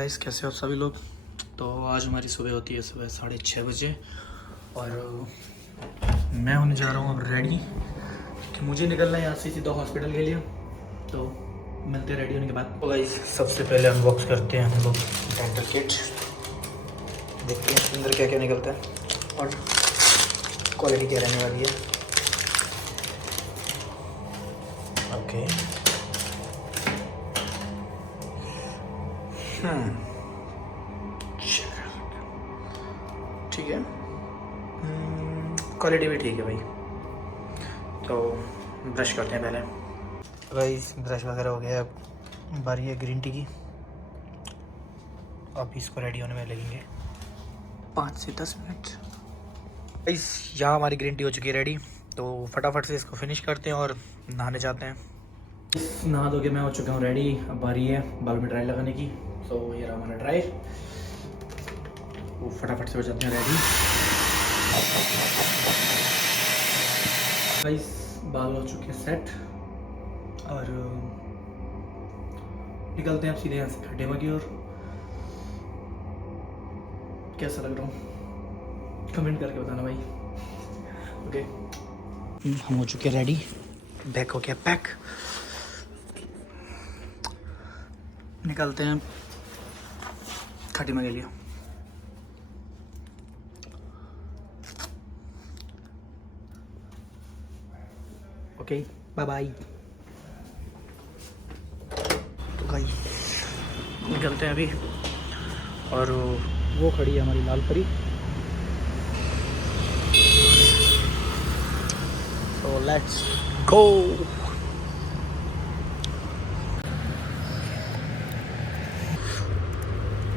Guys, कैसे हो आप सभी लोग। तो आज हमारी सुबह होती है सुबह 6:30 बजे और मैं होने जा रहा हूँ अब रेडी कि मुझे निकलना है यहाँ से सीधा हॉस्पिटल के लिए। तो मिलते हैं रेडी होने के बाद। तो गाइस सबसे पहले अनबॉक्स करते हैं हम लोग डेंटल किट, देखते हैं अंदर क्या क्या निकलता है और क्वालिटी क्या रहने वाली है। ओके ठीक है, क्वालिटी भी ठीक है भाई। तो ब्रश करते हैं पहले। भाई ब्रश वगैरह हो गया, अब बारी है ग्रीन टी की। अब इसको रेडी होने में लगेंगे 5 से 10 मिनट। इस यहाँ हमारी ग्रीन टी हो चुकी है रेडी, तो फटाफट से इसको फिनिश करते हैं और नहाने जाते हैं। नहा धो के मैं हो चुका हूँ रेडी। अब बारी है बाल में ड्राई लगाने की। तो ये रहा हमारा ड्राई, वो फटाफट से हो जाते हैं रेडी। गाइस बाल हो चुके हैं सेट और निकलते हैं अब सीधे यहाँ से खड्डेवा की ओर। कैसा लग रहा हूँ कमेंट करके बताना भाई। ओके हम हो चुके हैं रेडी, बैग हो गया पैक, निकलते हैं खड्डेवा के लिए। Okay bye bye. तो भाई निकलते हैं अभी और वो खड़ी है हमारी लाल परी। तो लेट्स गो।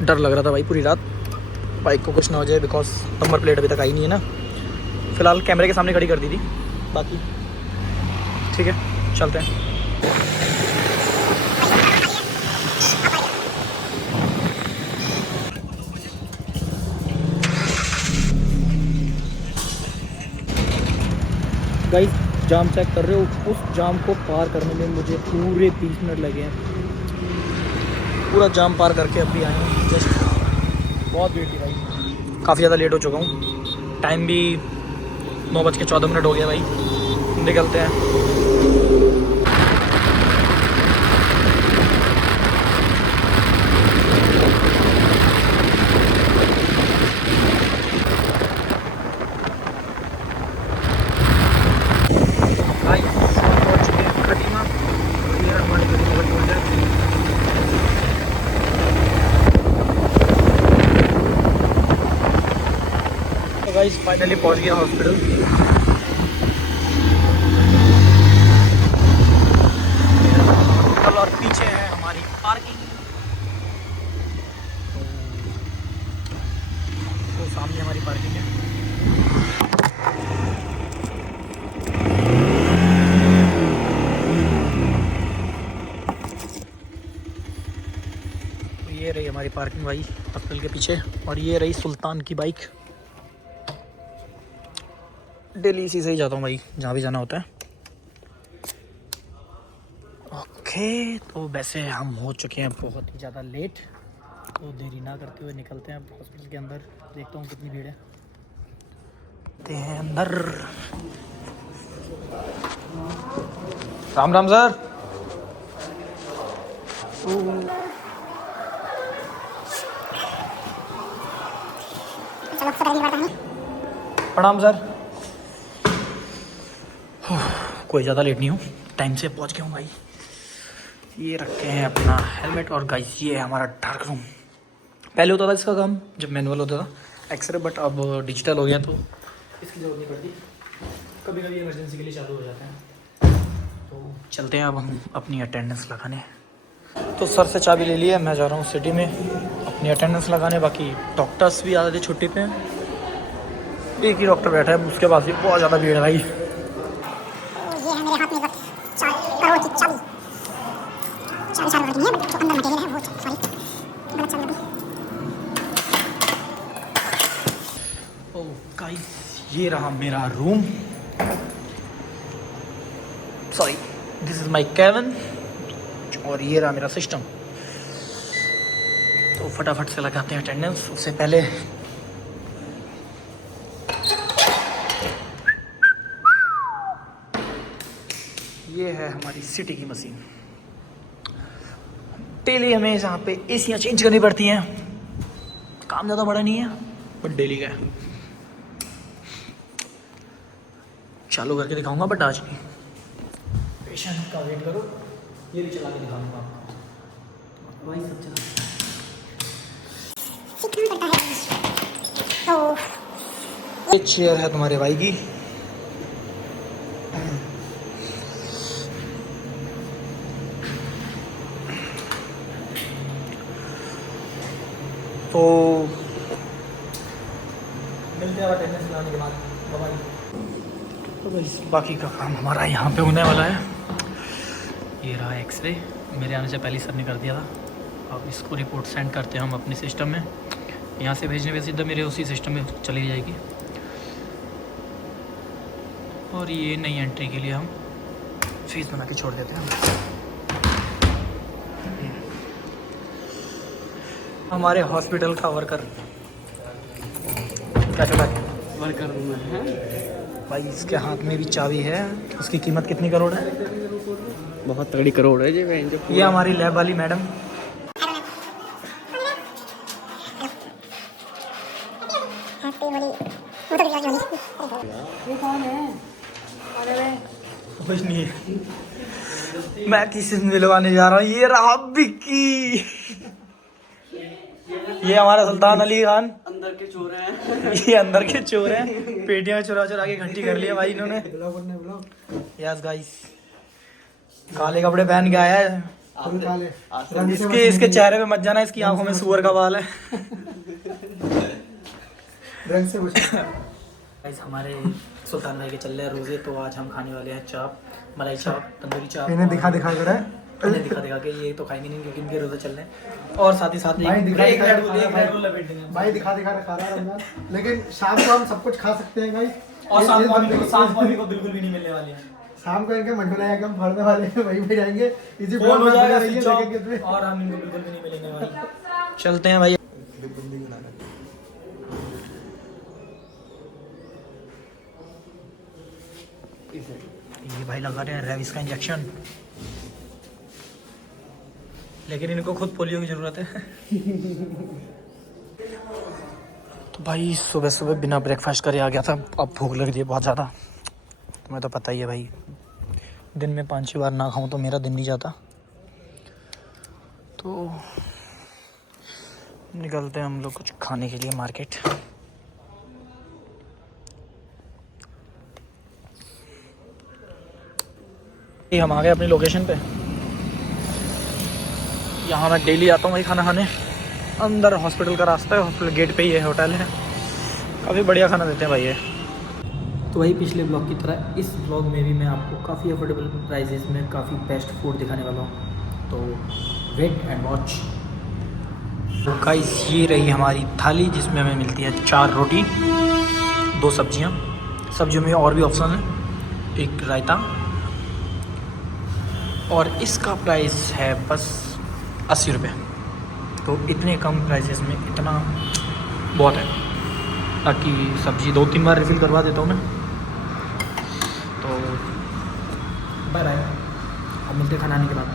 डर लग रहा था भाई पूरी रात बाइक को कुछ ना हो जाए, बिकॉज नंबर प्लेट अभी तक आई नहीं है ना। फिलहाल कैमरे के सामने खड़ी कर दी थी, बाकी ठीक है चलते हैं। गाइस जाम चेक कर रहे हो, उस जाम को पार करने में मुझे पूरे 30 मिनट लगे हैं। पूरा जाम पार करके अभी आए हैं जस्ट। बहुत भीड़ थी भाई, काफ़ी ज़्यादा लेट हो चुका हूँ। टाइम भी 9:14 हो गया भाई। निकलते हैं। गाइस फाइनली पहुंच गया हॉस्पिटल। और पीछे है हमारी पार्किंग, तो सामने हमारी पार्किंग है। तो ये रही हमारी पार्किंग भाई हॉस्पिटल के पीछे, और ये रही सुल्तान की बाइक। डेली इसी से ही जाता हूँ भाई जहाँ भी जाना होता है। ओके तो वैसे हम हो चुके हैं बहुत ही ज़्यादा लेट, तो देरी ना करते हुए निकलते हैं हॉस्पिटल के अंदर। देखता हूँ कितनी भीड़ है, देखते हैं अंदर। राम राम सर। प्रणाम सर। कोई ज़्यादा लेट नहीं हूँ, टाइम से पहुँच गया हूँ भाई। ये रखे हैं अपना हेलमेट, और गाइस ये है हमारा डार्क रूम। पहले होता था इसका काम जब मैनुअल होता था एक्सरे, बट अब डिजिटल हो गया तो इसकी ज़रूरत नहीं पड़ती। कभी कभी इमरजेंसी के लिए चालू हो जाते हैं। तो चलते हैं अब हम अपनी अटेंडेंस लगाने। तो सर से चाबी ले ली है, मैं जा रहा हूँ सिटी में अपनी अटेंडेंस लगाने। बाकी डॉक्टर्स भी आ रहे थे छुट्टी पे, एक ही डॉक्टर बैठा है, उसके पास भी बहुत ज़्यादा भीड़ है भाई। ये है मेरे हाथ में 4 करोड़ की चाबी। चाबी भरनी है, बट जो अंदर मटेरियल है वो सॉरी गलत चाबी लगी। ओह गाइस ये रहा मेरा room. Sorry this is my cabin, और ये रहा मेरा सिस्टम। तो फटाफट से लगाते हैं अटेंडेंस। उससे पहले ये है हमारी सिटी की मशीन। डेली हमें यहाँ पे एसियाँ चेंज करनी पड़ती हैं। काम ज़्यादा बड़ा नहीं है बट डेली का है। चालू करके दिखाऊंगा बट आज नहीं। पेशेंट का वेट करो, ये भी चला के दिखाऊंगा आपको। भाई सब चला सीखना पड़ता है। तो ये चेयर है तुम्हारे भाई की। तो मिलते हैं अटेंडेंस लाने के बाद। बाय। तो बस बाकी का काम हमारा यहाँ पे होने वाला है। ये रहा एक्सरे, मेरे आने से पहले ही सर ने कर दिया था। अब इसको रिपोर्ट सेंड करते हैं हम अपने सिस्टम में। यहाँ से भेजने पे सीधा मेरे उसी सिस्टम में चली जाएगी। और ये नई एंट्री के लिए हम फीस बना के छोड़ देते हैं। हमारे हॉस्पिटल का वर्कर क्या चला वर्कर रूम है भाई, इसके हाथ में भी चाबी है। उसकी कीमत कितनी करोड़ है? बहुत तगड़ी करोड़ है जी। ये हमारी लैब वाली मैडम। ये कौन है? कुछ नहीं है, मैं किसी से मिलवाने जा रहा हूँ। ये रहा विक्की। ये हमारा सुल्तान अली खान। अंदर के चोर हैं। ये अंदर के चोर हैं। पेटियां चुरा चुरा के इकट्ठी कर लिया भाई इन्होंने। यस गाइस, काले कपड़े पहन के आया है। इसके चेहरे पे मत जाना, इसकी आंखों में सुअर का बाल है। रंग से गाइस हमारे सुल्तान भाई के चल रहे हैं रोजे, तो आज हम खाने वाले हैं चाप, मलाई चाप, तंदूरी चाप। इन्हें दिखा दिखा कर है, इन्हें दिखा दिखा के ये तो खाएंगे नहीं क्योंकि इनके रोजे चल रहे हैं। और साथ ही साथ भाई दिखा एक दिखा रेड बुल के लपेट देंगे। भाई दिखा दिखा के खा रहा है रमजान, लेकिन शाम को हम सब कुछ खा सकते हैं गाइस। और शाम को अभी को बिल्कुल भी नहीं मिलने वाली है। शाम को इनके मटन आया हम फाड़ने वाले हैं, वहीं पे जाएंगे। इसी फोन फोन हो में जाएगा रहिए, स्विच ऑफ, देखेंगे तुम्हें। और हम इनको बिल्कुल भी नहीं मिलेंगे भाई। चलते हैं भाई। ये भाई लगा रहे हैं रेबीज का इंजेक्शन, लेकिन इनको खुद पोलियो की जरूरत है। तो भाई सुबह सुबह बिना ब्रेकफास्ट करे आ गया था। अब भूख लग रही है बहुत ज़्यादा। तुम्हें तो पता ही है भाई, दिन में 5-6 बार ना खाऊं तो मेरा दिन नहीं जाता। तो निकलते हैं हम लोग कुछ खाने के लिए मार्केट। ये हम आ गए अपनी लोकेशन पे। यहाँ मैं डेली आता हूँ भाई खाना खाने। अंदर हॉस्पिटल का रास्ता है, हॉस्पिटल गेट पे ही है होटल है। काफ़ी बढ़िया खाना देते हैं भाई ये। तो वही पिछले ब्लॉग की तरह इस ब्लॉग में भी मैं आपको काफ़ी अफोर्डेबल प्राइजेस में काफ़ी बेस्ट फूड दिखाने वाला हूँ। तो वेट एंड वॉच। तो गाइस ये रही हमारी थाली, जिसमें हमें मिलती है 4 रोटी, 2 सब्जियाँ। सब्जियों में और भी ऑप्शन है, एक रायता। और इसका प्राइस है बस 80 रुपये। तो इतने कम प्राइसेस में इतना बहुत है। ताकि सब्जी 2-3 बार रिफ़िल करवा देता हूँ मैं। तो बाय बाय, अब मिलते हैं खाना आने के बाद।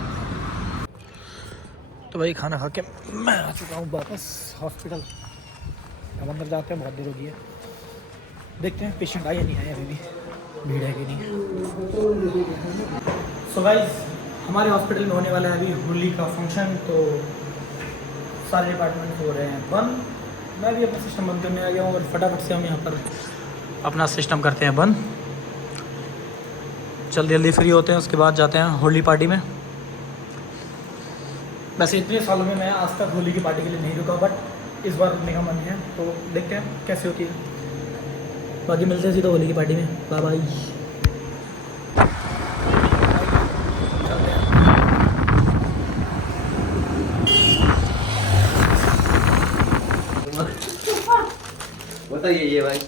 तो भाई खाना खा के मैं आ चुका हूँ वापस हॉस्पिटल। अब अंदर जाते हैं, बहुत देर हो गई है। देखते हैं पेशेंट आए या नहीं आए, अभी भी भीड़ है कि नहीं। सो गाइस हमारे हॉस्पिटल में होने वाला है अभी होली का फंक्शन। तो सारे डिपार्टमेंट हो रहे हैं बंद। मैं भी अपना सिस्टम बंद करने आ गया हूँ और फटाफट से हम यहाँ पर अपना सिस्टम करते हैं बंद। जल्दी जल्दी फ्री होते हैं, उसके बाद जाते हैं होली पार्टी में। वैसे इतने सालों में मैं आज तक होली की पार्टी के लिए नहीं रुका, बट इस बार रुकने का मन है। तो देखते हैं कैसे होती है। बाकी मिलते हैं सीधा होली की पार्टी में। Bye bye. बताइए ये भाई।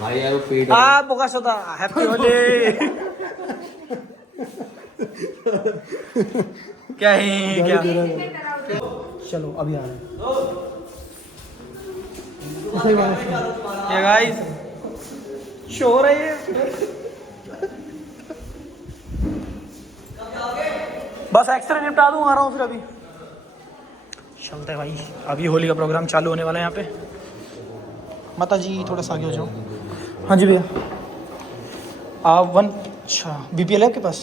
भाई यार वो पेट बोका सोदा हैप्पी होली। क्या ही क्या। चलो अभी आ रहे हैं। ये गाइस शोर है ये। बस एक्स्ट्रा निपटा दूं, आ रहा हूँ फिर अभी। चलते हैं भाई, अभी होली का प्रोग्राम चालू होने वाला है यहाँ पे। माता जी थोड़ा सा आगे हो जाओ। हाँ जी भैया आप वन। अच्छा बीपीएल है आपके पास?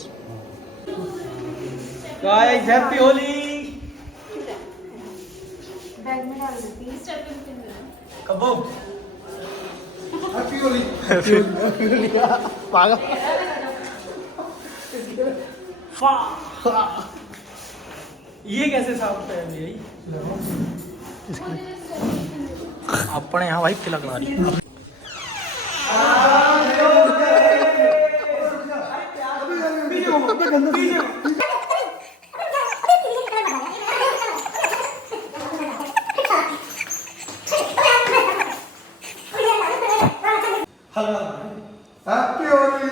Guys happy Holi. कब्बो हैप्पी होली। पागल। ये कैसे साफ पहन लिया अपने यहाँ भाई तिलक ला रही। हैप्पी होली।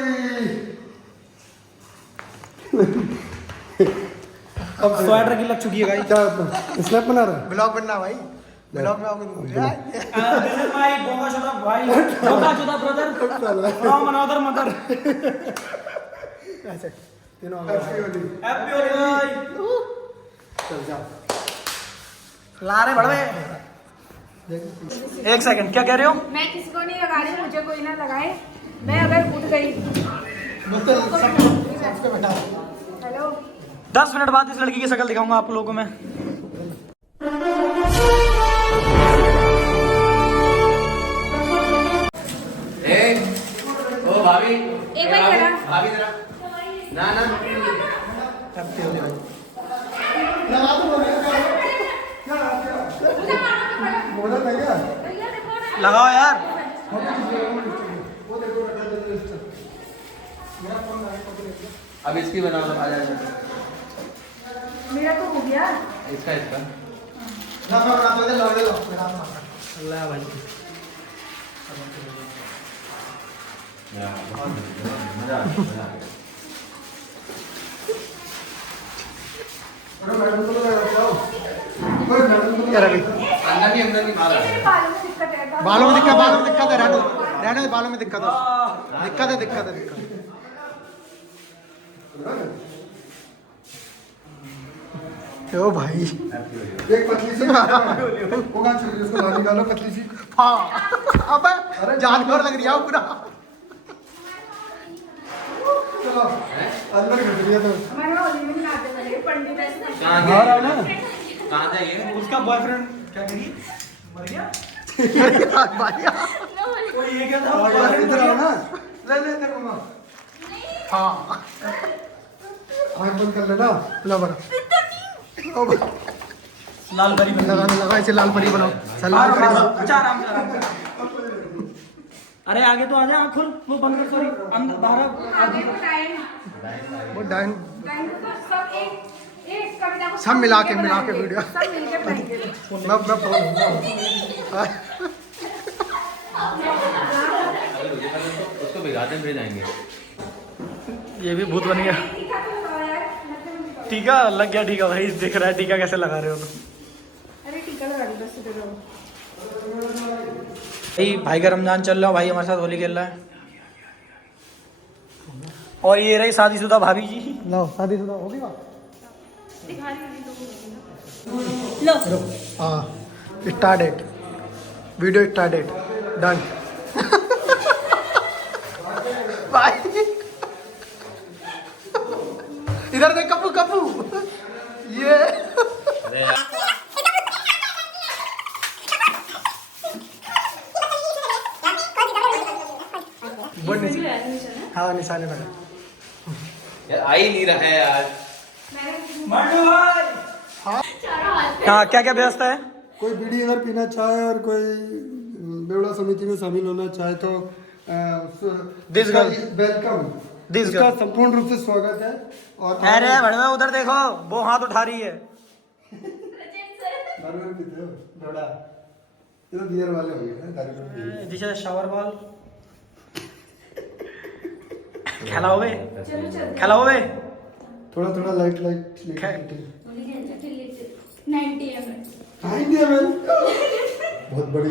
अब स्वेटर की लग चुकी है भाई। क्या स्नैप बना रहा है? ब्लॉग बनना भाई। ब्लॉग में आओगे दिस इज माय बोका चोदा भाई, बोका चोदा ब्रदर फ्रॉम अनदर मदर। ऐसे तीनों हैप्पी होली। हैप्पी होली भाई। चल जा ला रहे बड़वे। एक सेकंड क्या कह रहे हो? मैं किसी को नहीं लगा रही, मुझे कोई ना लगाए। मैं अगर उठ गई हेलो 10 मिनट बाद इस लड़की की शक्ल दिखाऊंगा आप लोगों को मैं। ओ भाभी एक बार जरा भाभी जरा ना ना हैप्पी होली भाई। लगा दो बोला था क्या? लगाओ यार। अब इसकी बनाओ आ जाएगा मेरा तो हो गया। इसका इसका ना मैं बना दो, लगा दो मेरा नाम। अल्लाह भाई मजा आ मैडम को लगाओ। कोई मैडम को यार अभी अंदर नहीं मार बालों में दिक्कत है। बालों में दिक्कत है। रहने दो बालों में दिक्कत है। दिक्कत है। ओ भाई एक पतली सी वो कहाँ चल रही है? उसको बाहर निकालो पतली सी। हाँ अबे जानवर लग रही है पूरा। चलो अंदर घुस रही है तो हमारे होली में नहाते वाले पंडित ऐसे कहाँ जाइए उसका बॉयफ्रेंड क्या करी मर गया। कोई ये क्या था? इधर आओ ना। ले इधर घुमा। हाँ आँख बंद कर लेना। ला बना लाल परी बन गई। लगा इसे लाल परी बनाओ। चल लाल परी बनाओ। अच्छा आराम से आराम से। अरे आगे तो आ जा, आँख खोल। वो बंद कर, सॉरी अंदर बाहर आ। आगे को टाइम वो डाइन तो सब एक कविता को सब मिला के बनाएंगे। वीडियो। सब मिलके बनाएंगे। मैं फोन उसको भिगाते फिर जाएंगे। ये भी भूत बन गया। टीका तो लगाओ यार। टीका लग गया। टीका भाई दिख रहा है टीका कैसे लगा रहे हो तुम? अरे टीका लगा दो बस इधर रहो। भाई का रमजान चल रहा है, भाई हमारे साथ होली खेल रहा है। और ये रही शादीशुदा भाभी जी। लो शादी शुदा होगी बात। लो हाँ स्टार्टेड वीडियो स्टार्टेड डन। भाई इधर देख कप्पू कप्पू ये बोल नहीं। हाँ निशाने लगा। यार आ ही नहीं रहा है यार। हाँ क्या क्या व्यवस्था है? कोई बीड़ी अगर पीना चाहे और कोई बेवड़ा समिति में शामिल होना चाहे तो This girl. वेलकम। This इसका girl. संपूर्ण रूप से स्वागत है। और अरे भड़वा उधर देखो, वो हाथ उठा रही है। दारू पीते हो बेवड़ा? ये तो बियर वाले होंगे ना दारू पीते। This is shower ball. खेला होवे चलो चल खेला होवे थोड़ा थोड़ा लाइट लाइट बोली खेल जा खेल लेते 90 ml बहुत बड़ी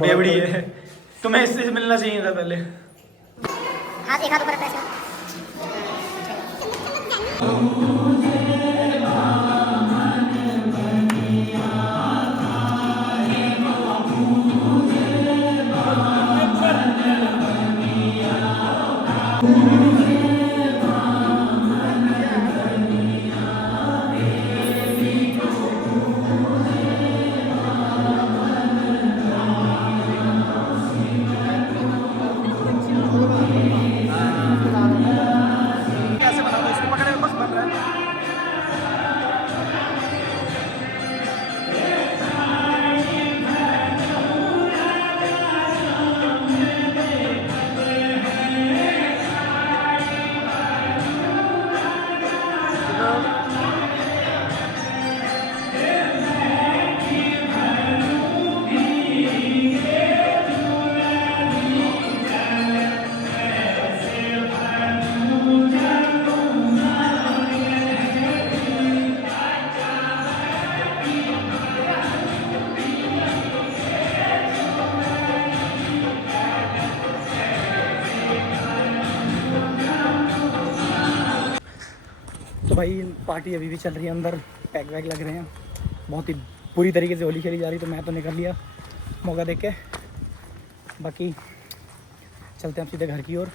बेवड़ी है तुम्हें इससे मिलना चाहिए था पहले हाथ एक हाथ ऊपर प्रेस करो कैसे बना दो इसको पकड़े बस बन रहा है तो भाई पार्टी अभी भी चल रही है अंदर पैक वैक लग रहे हैं बहुत ही पूरी तरीके से होली खेली जा रही तो मैं तो निकल लिया मौका देख के बाकी चलते हैं हम सीधे घर की ओर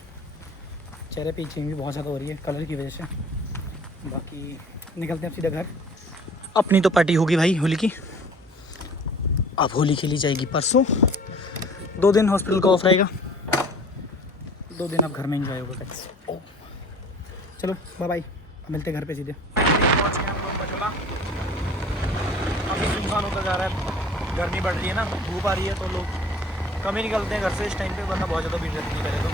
चेहरे पे चेंज भी बहुत ज़्यादा हो रही है कलर की वजह से बाकी निकलते हैं सीधे घर अपनी तो पार्टी होगी भाई होली की अब होली खेली जाएगी परसों 2 दिन हॉस्पिटल का ऑफ रहेगा 2 दिन अब घर में एंजॉय होगा गाइस चलो बाय बाय मिलते हैं घर पे सीधे पहुंच गए हम लोग बजोला अभी सुनसान होता जा रहा है गर्मी बढ़ रही है ना धूप आ रही है तो लोग कम ही निकलते हैं घर से इस टाइम पे वरना बहुत ज़्यादा भीड़ रहती है पहले तो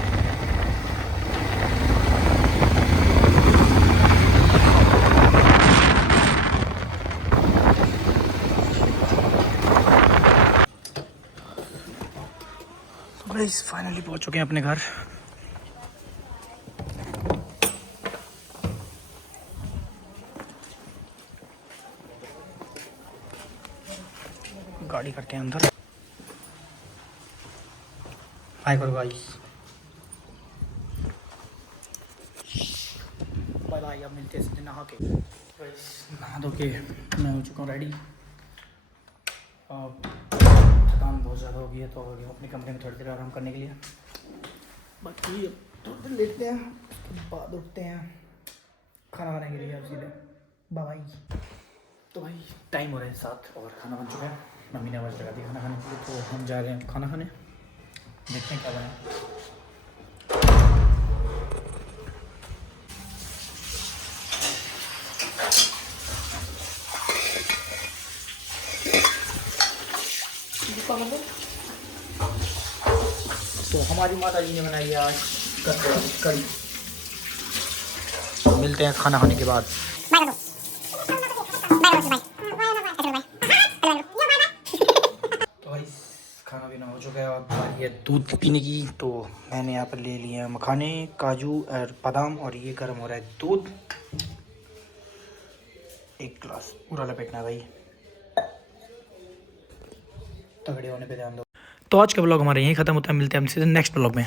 गाइस फाइनली पहुंच चुके हैं अपने घर गाड़ी करते हैं अंदर हाय करो गाइस बाय बाय अब मिलते हैं सीधे नहा के गाइस नहा धो के मैं हो चुका हूँ रेडी थकान बहुत ज़्यादा हो गई है तो अपने कमरे में थोड़ी देर आराम करने के लिए बाकी अब थोड़ी देर लेटते हैं उसके बाद उठते हैं खाना खाने के लिए अब सीधे बाय बाय तो भाई टाइम हो रहा है 7 और खाना बन चुका है मम्मी ने आवाज़ लगा दी खाना खाने के लिए तो हम जा रहे हैं खाना खाने देखते हैं क्या बना तो हमारी माता जी ने बनाई है आज कढ़ी मिलते हैं खाना खाने के बाद बाय कर दो बाय कर तो भाई खाना पीना हो चुका है और बारी है दूध पीने की तो मैंने यहाँ पर ले लिया मखाने काजू और बादाम और ये गर्म हो रहा है दूध 1 गिलास पूरा लपेटना है भाई तगड़े होने पे ध्यान दो तो आज का ब्लॉग हमारे यहीं ख़त्म होता है मिलते हैं हम सीधे नेक्स्ट ब्लॉग में